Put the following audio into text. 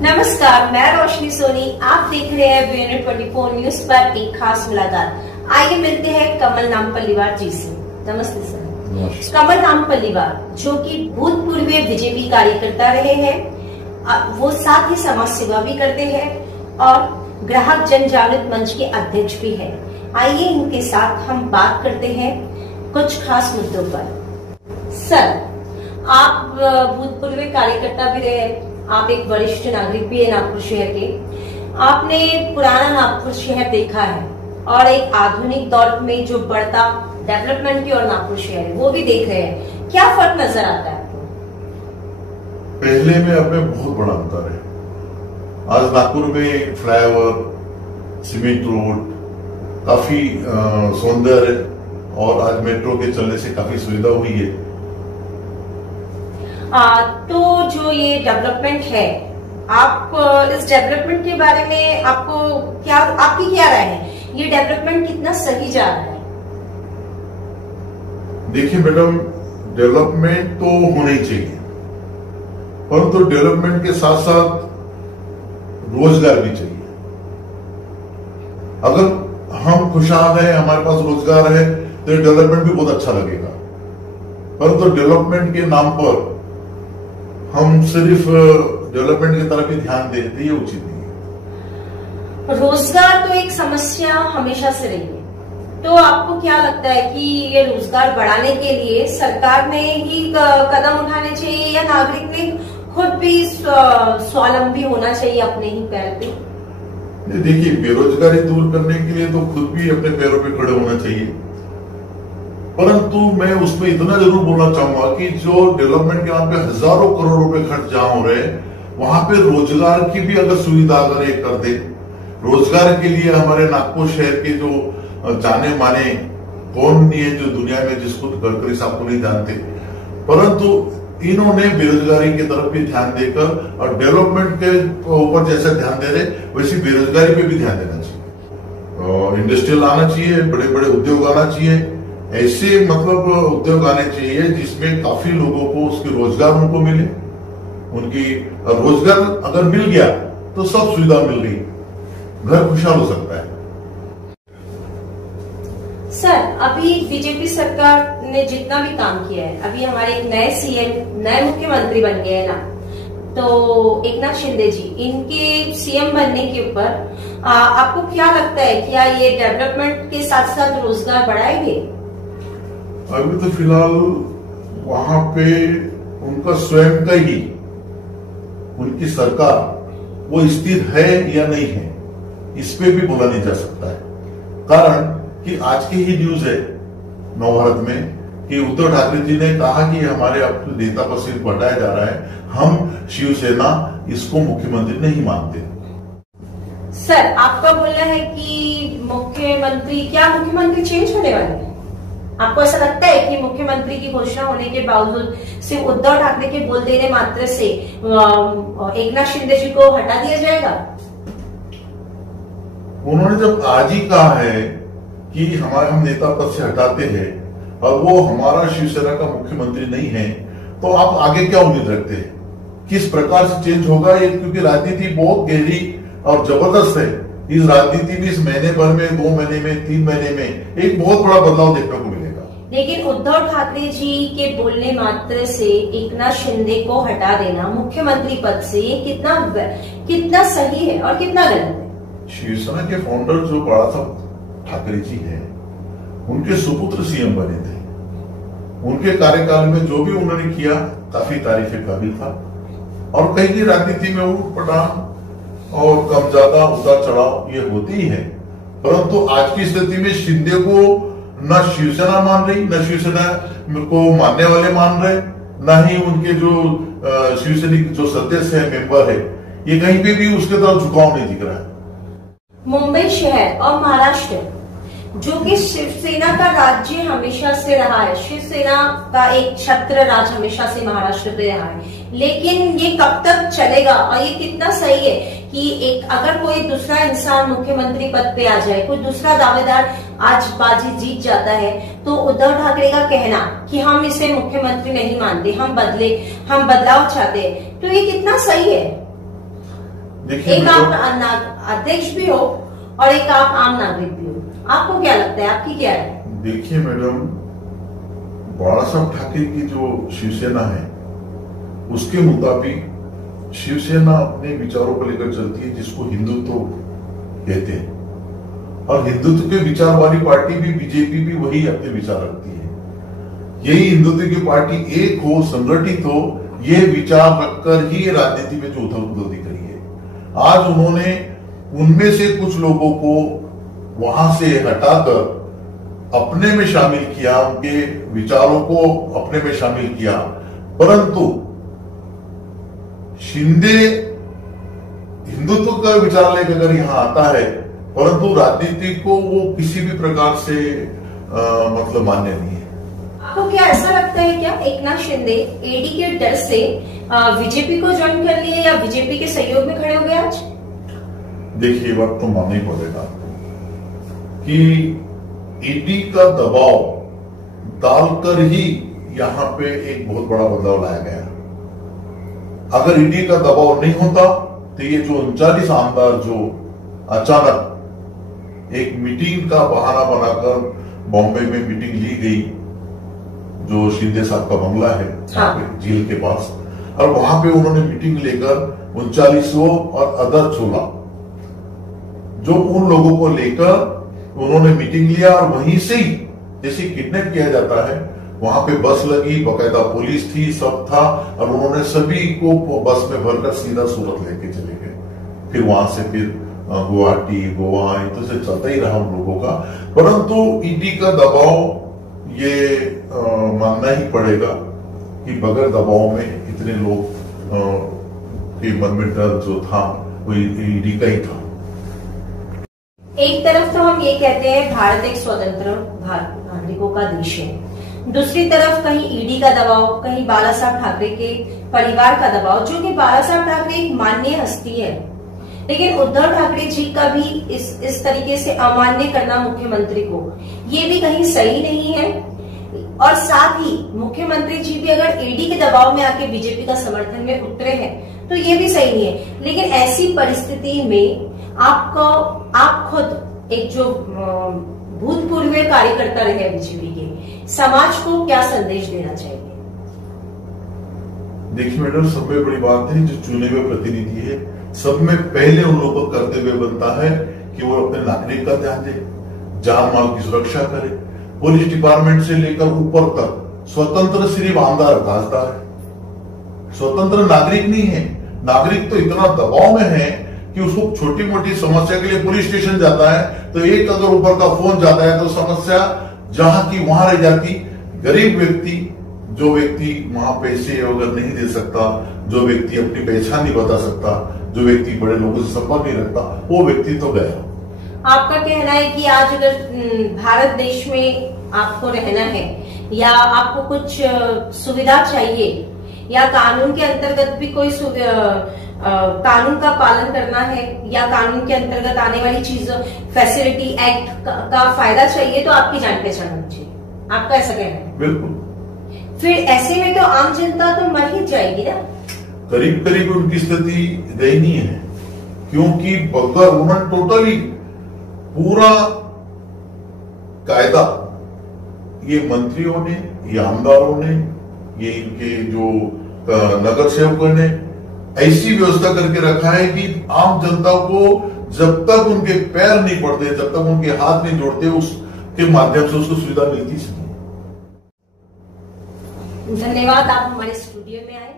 नमस्कार, मैं रोशनी सोनी। आप देख रहे हैं वीएनएट 24 न्यूज पर एक खास मुलाकात। आइए मिलते हैं कमल नामपल्लीवार जी से। नमस्ते सर। कमल नामपल्लीवार जो कि भूतपूर्व बीजेपी कार्यकर्ता रहे हैं, वो साथ ही समाज सेवा भी करते हैं और ग्राहक जन जागृत मंच के अध्यक्ष भी है। आइए इनके साथ हम बात करते हैं कुछ खास मुद्दों पर। सर, आप भूतपूर्व कार्यकर्ता भी रहे, आप एक वरिष्ठ नागरिक भी है नागपुर शहर के। आपने पुराना नागपुर शहर देखा है और एक आधुनिक दौर में जो बढ़ता डेवलपमेंट की और नागपुर शहर है वो भी देख रहे हैं। क्या फर्क नजर आता है आपको? पहले में अब में बहुत बड़ा अंतर है। आज नागपुर में फ्लाईओवर, सीमेंट रोड, काफी सौंदर्य और आज मेट्रो के चलने से काफी सुविधा हुई है। तो जो ये डेवलपमेंट है, आप इस डेवलपमेंट के बारे में आपकी क्या राय है? ये डेवलपमेंट कितना सही जा रहा है? देखिए मैडम, डेवलपमेंट तो होना ही चाहिए, परंतु डेवलपमेंट के साथ साथ रोजगार भी चाहिए। अगर हम खुशहाल हैं, हमारे पास रोजगार है, तो डेवलपमेंट भी बहुत अच्छा लगेगा। परंतु डेवलपमेंट के नाम पर हम सिर्फ डेवलपमेंट की तरफ ही ध्यान देते, ये उचित नहीं है। रोजगार तो एक समस्या हमेशा से रही है, तो आपको क्या लगता है कि ये रोजगार बढ़ाने के लिए सरकार ने ही कदम उठाने चाहिए या नागरिक ने खुद भी स्वावलंबी होना चाहिए अपने ही पैर पे? देखिए, बेरोजगारी दूर करने के लिए तो खुद भी अपने पैरों पे खड़े होना चाहिए, परंतु मैं उसमें इतना जरूर बोलना चाहूंगा कि जो डेवलपमेंट के नाम पे हजारों करोड़ रुपए खर्च जहां हो रहे हैं, वहां पे रोजगार की भी अगर सुविधा अगर ये कर दे। रोजगार के लिए हमारे नागपुर शहर के जो जाने माने कौन नहीं है जो दुनिया में जिसको गडकरी साहब को नहीं जानते, परंतु इन्होंने बेरोजगारी की तरफ भी ध्यान देकर और डेवलपमेंट के ऊपर जैसा ध्यान दे रहे वैसी बेरोजगारी पे भी ध्यान देना चाहिए। इंडस्ट्रियल आना चाहिए, बड़े बड़े उद्योग आना चाहिए, ऐसे मतलब उद्योग आने चाहिए जिसमें काफी लोगों को उसके रोजगार उनको मिले। उनकी रोजगार अगर मिल गया तो सब सुविधा मिल गई, घर खुशहाल हो सकता है। सर, अभी बीजेपी सरकार ने जितना भी काम किया है, अभी हमारे एक नए सीएम, नए मुख्यमंत्री बन गए हैं ना, तो एकनाथ शिंदे जी, इनके सीएम बनने के ऊपर आपको क्या लगता है, क्या ये डेवलपमेंट के साथ साथ रोजगार बढ़ाएंगे? अभी तो फिलहाल वहां पे उनका स्वयं का ही, उनकी सरकार वो स्थिर है या नहीं है, इस पे भी बोला नहीं जा सकता है। कारण कि आज की ही न्यूज है नवभारत में कि उद्धव ठाकरे जी ने कहा कि हमारे अब नेता पर सिर्फ हटाया जा रहा है, हम शिवसेना इसको मुख्यमंत्री नहीं मानते। सर, आपका बोलना है कि मुख्यमंत्री चेंज होने वाले हैं? आपको ऐसा लगता है कि मुख्यमंत्री की घोषणा होने के बावजूद सिर्फ उद्धव ठाकरे के बोल देने मात्र से एकनाथ शिंदे जी को हटा दिया जाएगा? उन्होंने जब आज ही कहा है कि हम नेता पद से हटाते हैं और वो हमारा शिवसेना का मुख्यमंत्री नहीं है, तो आप आगे क्या उम्मीद रखते हैं? किस प्रकार से चेंज होगा ये? क्योंकि राजनीति बहुत गहरी और जबरदस्त है। इस राजनीति में इस महीने भर में, 2 महीने में, 3 महीने में एक बहुत बड़ा बदलाव देखने को मिलेगा। लेकिन उद्धव ठाकरे जी के बोलने मात्र से एकनाथ शिंदे को हटा देना मुख्यमंत्री पद से, ये कितना सही है और कितना गलत है? शिवसेना के फाउंडर जो बाला साहब ठाकरे जी हैं, उनके सुपुत्र सीएम बने थे। उनके कार्यकाल में जो भी उन्होंने किया काफी तारीफ काबिल था और कहीं की राजनीति में ऊट पटांग और कम ज्यादा उतार चढ़ाव ये होती ही है, परंतु आज की स्थिति में शिंदे को न शिवसेना मान रही, न शिवसेना को मानने वाले मान रहे, न ही उनके जो शिवसैनिक जो सदस्य है, मेंबर है, ये कहीं पे भी उसके तरफ झुकाव नहीं दिख रहा है। मुंबई शहर और महाराष्ट्र जो कि शिवसेना का राज्य हमेशा से रहा है, शिवसेना का एक छत्र राज हमेशा से महाराष्ट्र पे रहा है, लेकिन ये कब तक चलेगा और ये कितना सही है कि अगर कोई दूसरा इंसान मुख्यमंत्री पद पे आ जाए, कोई दूसरा दावेदार आज बाजी जीत जाता है, तो उद्धव ठाकरे का कहना कि हम इसे मुख्यमंत्री नहीं मानते, हम बदलाव चाहते हैं, तो ये कितना सही है? एक आप अध्यक्ष भी हो और एक आप आम नागरिक भी हो, आपको क्या लगता है, आपकी क्या है? देखिए मैडम, बाळासाहेब ठाकरे की जो शिवसेना है उसके मुताबिक शिवसेना अपने विचारों को लेकर चलती है, जिसको हिंदुत्व कहते हैं, और हिंदुत्व के विचार वाली पार्टी भी बीजेपी भी वही अपने विचार रखती है। यही हिंदुत्व की पार्टी एक हो, संगठित हो, ये विचार रखकर ही राजनीति में जो उथल पुथल दिख रही है। आज उन्होंने उनमें से कुछ लोगों को वहां से हटाकर अपने में शामिल किया, उनके विचारों को अपने में शामिल किया, परंतु शिंदे हिंदुत्व का विचार लेकर अगर यहां आता है, परंतु राजनीति को वो किसी भी प्रकार से मतलब मान्य नहीं है। आपको क्या ऐसा लगता है क्या एकनाथ शिंदे ईडी के डर से बीजेपी को ज्वाइन कर लिए या बीजेपी के सहयोग में खड़े हो गए आज? देखिए, बात तो मानना ही पड़ेगा कि ईडी का दबाव डालकर ही यहाँ पे एक बहुत बड़ा बदलाव लाया गया। अगर ईडी का दबाव नहीं होता तो ये जो 39 आमदार जो अचानक एक मीटिंग का बहाना बनाकर बॉम्बे में मीटिंग ली गई, जो शिंदे साहब का बंगला है झील के पास, और वहां पे उन्होंने मीटिंग लेकर 39 और अदर 16 जो उन लोगों को लेकर उन्होंने मीटिंग लिया, और वहीं से ही जैसे किडनैप किया जाता है वहां पे बस लगी, बकायदा पुलिस थी, सब था, और उन्होंने सभी को बस में भरकर सीधा सूरत लेके चले गए। फिर वहां से फिर गुवाहाटी, गोवा, तो से चलता ही रहा उन लोगों का। परंतु ईडी का दबाव ये मानना ही पड़ेगा कि बगैर दबाव में इतने लोग के मन में डर जो था वो ईडी का ही था। एक तरफ तो हम ये कहते हैं भारत एक स्वतंत्र नागरिकों का देश है, दूसरी तरफ कहीं ईडी का दबाव, कहीं बालासाहेब ठाकरे के परिवार का दबाव, जो कि बालासाहेब ठाकरे एक माननीय हस्ती है, लेकिन उद्धव ठाकरे जी का भी इस तरीके से अमान्य करना मुख्यमंत्री को, ये भी कहीं सही नहीं है। और साथ ही मुख्यमंत्री जी भी अगर ईडी के दबाव में आके बीजेपी का समर्थन में उतरे हैं तो ये भी सही नहीं है। लेकिन ऐसी परिस्थिति में आप खुद एक जो भूतपूर्व कार्यकर्ता रहे बीजेपी के, समाज को क्या संदेश देना चाहिए? देखिए मैडम, सब में बड़ी बात है, जो चुने हुए प्रतिनिधि है, सब में पहले उन लोगों का कर्तव्य बनता है कि वो अपने नागरिक का ध्यान दे, जान माल की सुरक्षा करे। पुलिस डिपार्टमेंट से लेकर ऊपर तक स्वतंत्र सिर्फ आमदार खासदार है, स्वतंत्र नागरिक नहीं है। नागरिक तो इतना दबाव में है कि उसको छोटी मोटी समस्या के लिए पुलिस स्टेशन जाता है तो एक अगर ऊपर का फोन जाता है तो समस्या जहां की वहां रह जाती। गरीब व्यक्ति, जो व्यक्ति वहां पैसे अगर नहीं दे सकता, जो व्यक्ति अपनी पहचान नहीं बता सकता, जो व्यक्ति बड़े लोगों से संपर्क नहीं रखता, वो व्यक्ति तो गया। आपका कहना है कि आज अगर भारत देश में आपको रहना है या आपको कुछ सुविधा चाहिए या कानून के अंतर्गत भी कोई कानून का पालन करना है या कानून के अंतर्गत आने वाली चीज फैसिलिटी एक्ट का फायदा चाहिए तो आपकी जान पहचान होनी चाहिए, आपका ऐसा कहना है? बिल्कुल। फिर ऐसे में तो आम जनता तो मर ही जाएगी ना। करीब करीब उनकी स्थिति दयनीय है, क्योंकि बगैर उन्होंने टोटली पूरा कायदा ये मंत्रियों ने, ये आमदारों ने, ये इनके जो नगर सेवकों ने ऐसी व्यवस्था करके रखा है कि आम जनता को जब तक उनके पैर नहीं पड़ते, जब तक उनके हाथ नहीं जोड़ते, उसके माध्यम से उसको सुविधा मिलती नहीं। धन्यवाद, आप हमारे स्टूडियो में आए।